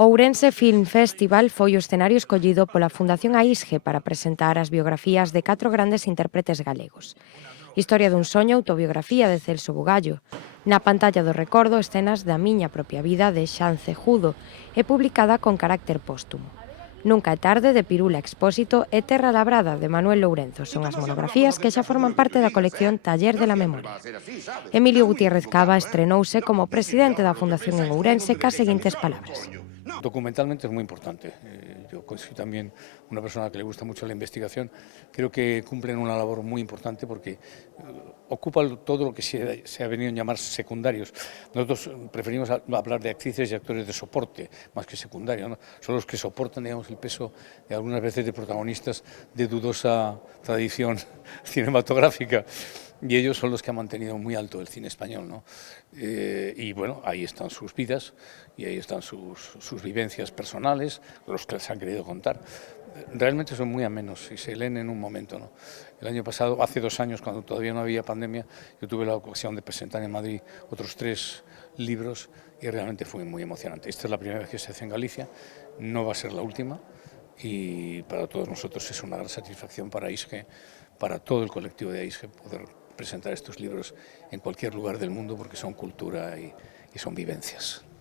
O Ourense Film Festival foi o escenario escollido pola Fundación AISGE para presentar as biografías de 4 grandes intérpretes galegos. Historia dun soño, autobiografía de Celso Bugallo. Na pantalla do recordo, escenas da miña propia vida de Xan Cejudo e publicada con carácter póstumo. Nunca é tarde, de Pirula Expósito e Terra Labrada, de Manuel Lourenzo. Son as monografías que xa forman parte da colección Taller de la Memoria. Emilio Gutiérrez Cava estrenouse como presidente da Fundación en Ourense cas seguintes palabras. Documentalmente es muy importante. Yo soy también una persona que le gusta mucho la investigación. Creo que cumplen una labor muy importante porque ocupa todo lo que se ha venido a llamar secundarios. Nosotros preferimos hablar de actrices y actores de soporte más que secundarios, ¿no? Son los que soportan, digamos, el peso de algunas veces de protagonistas de dudosa tradición cinematográfica. Y ellos son los que han mantenido muy alto el cine español, ¿no? Y bueno, ahí están sus vidas y ahí están sus vivencias personales, los que les han querido contar. Realmente son muy amenos y se leen en un momento, ¿no? El año pasado, hace 2 años, cuando todavía no había pandemia, yo tuve la ocasión de presentar en Madrid otros 3 libros y realmente fue muy emocionante. Esta es la primera vez que se hace en Galicia, no va a ser la última y para todos nosotros es una gran satisfacción para AISGE, para todo el colectivo de AISGE, poder presentar estos libros en cualquier lugar del mundo porque son cultura y son vivencias.